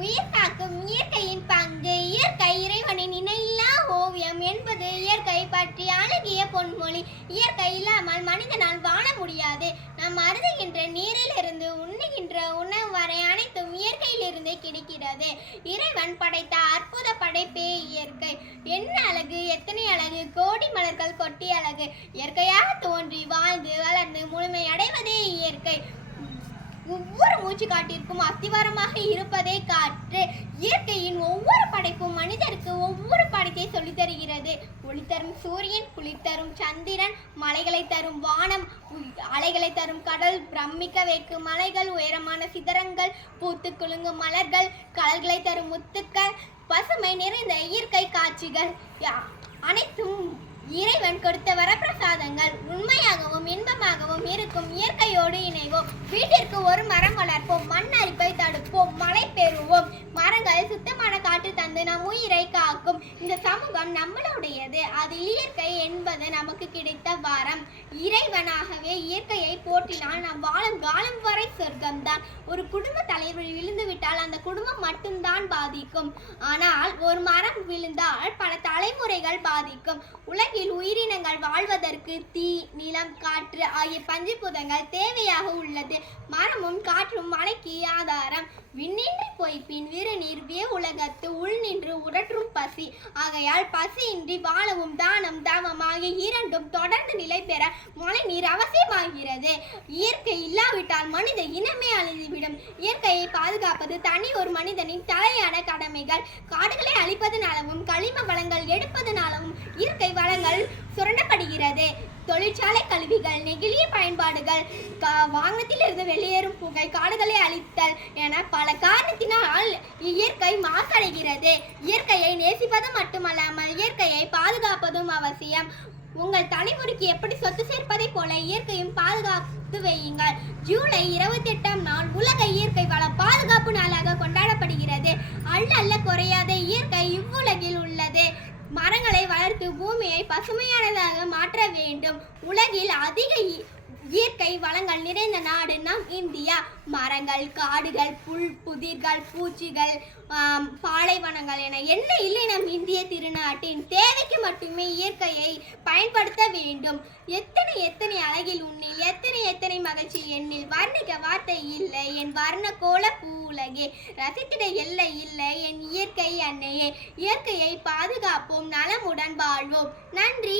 உயிர் காக்கும் இயற்கையின் பங்கு. இயற்கை இறைவனின் இணையில்லா ஓவியம் என்பது இயற்கை பற்றிய அழகிய பொன்மொழி. இயற்கை இல்லாமல் மனிதனால் வாழ முடியாது. நாம் அருந்துகின்ற நீரிலிருந்து உண்ணுகின்ற உணவு வரை அனைத்தும் இயற்கையிலிருந்தே கிடைக்கிறது. இறைவன் படைத்த அற்புத படைப்பே இயற்கை. என்ன அழகு, எத்தனை அழகு! கோடி மலர்கள் கொட்டி அழகு. இயற்கையாக தோன்றி வாழ்ந்து வளர்ந்து முழுமை அடைவதே இயற்கை. ஒவ்வொரு மூச்சு காட்டிற்கும் அஸ்திவாரமாக இருப்பதே காற்று. இயற்கையின் ஒவ்வொரு படைப்பும் மனிதருக்கு ஒவ்வொரு படைப்பை சொல்லித் தருகிறது. ஒளி தரும் சூரியன், குளிர் தரும் சந்திரன், மலைகளை தரும் வானம், அலைகளை தரும் கடல், பிரமிக்க வைக்கும் மலைகள், உயரமான சிகரங்கள், பூத்து குலுங்கும் மலர்கள், கடல்களை தரும் முத்துக்கள், பசுமை நிறைந்த இயற்கை காட்சிகள் அனைத்தும் இறைவன் கொடுத்த வரப்பிரசாதங்கள். உண்மையாகவும் இன்பமாகவும் இருக்கும் இயற்கையோடு இணைவோம். வீட்டிற்கு ஒரு மரம் வளர்ப்போம். மண் அரிப்பை தடுப்போம். மழை பெறுவோம். மரங்கள் சுத்தமான காற்று தந்து நம் உயிரை காக்கும். இந்த சமூகம் நம்மளுடையது. அது இயற்கை என்பது நமக்கு கிடைத்த வரம். இறைவனாகவே இயற்கையை போற்றினால் நாம் வாழும் காலம் வரை சொர்க்கம்தான். ஒரு குடும்ப தலைவர் விழுந்து விட்டால் அந்த குடும்பம் மட்டும்தான் பாதிக்கும். ஆனால் ஒரு மரம் விழுந்தால் பல தலைமுறைகள் பாதிக்கும். உலகில் உயிரினங்கள் வாழ்வதற்கு தீ, நிலம், காற்று ஆகிய பஞ்சபூதங்கள் தேவையாக உள்ளது. மரமும் காற்றும் மழைக்கு ஆதாரம். விண்ணின்றி பொய்ப்பின் விருநீர் உலகத்து உள் நின்று உடற்றும் பசி. ஆகையால் பசியின்றி வாழவும் தானம் தவம் ஆகிய இரண்டும் தொடர்ந்து நிலை பெற மழை நீர் அவசியமாகிறது. இயற்கை இல்லாவிட்டால் மனித இனமே அழிந்துவிடும். இயற்கையை பாதுகாப்பது தனி ஒரு மனிதனின் தலையான கடமைகள். காடுகளை அழிப்பதனாலும் கனிம வளங்கள் எடுப்பதனாலும் இயற்கை வளங்கள் சுரண்டப்படுகிறது. தொழிற்சாலை கழிவுகள், நெகிழிய பயன்பாடுகள், வாகனத்திலிருந்து வெளியேறும் புகை, காடுகளை அழித்தல் என பல காரணத்தினால் இயற்கை மாசடைகிறது. இயற்கையை நேசிப்பது மட்டுமல்லாமல் இயற்கையை பாதுகாப்பதும் அவசியம். உங்கள் தலைமுறைக்கு எப்படி சொத்து சேர்ப்பதை போல இயற்கையும் பாதுகாத்து வையுங்கள். ஜூலை 28ஆம் நாள் உலக இயற்கை வள பாதுகாப்பு நாளாக கொண்டாடப்படுகிறது. அல்ல குறையாத இயற்கை இவ்வுலகில் உள்ளது. மரங்களை வளர்த்து பூமியை பசுமையானதாக மாற்ற வேண்டும். உலகில் அதிக இயற்கை வளங்கள் நிறைந்த நாடு நம் இந்தியா. மரங்கள், காடுகள், புல் புதிர்கள், பூச்சிகள், பாலைவனங்கள் என என்ன இல்லை நம் இந்திய திருநாட்டின் தேவைக்கு மட்டுமே இயற்கையை பயன்படுத்த வேண்டும். எத்தனை எத்தனை அழகில் உன்னில், எத்தனை எத்தனை மகிழ்ச்சி எண்ணில், வர்ணிக்க வார்த்தை இல்லை என் வர்ண கோல பூவுலகே, ரசித்திட எல்லை இல்லை என் இயற்கை அன்னையே. இயற்கையை பாதுகாப்போம், நலமுடன் வாழ்வோம். நன்றி.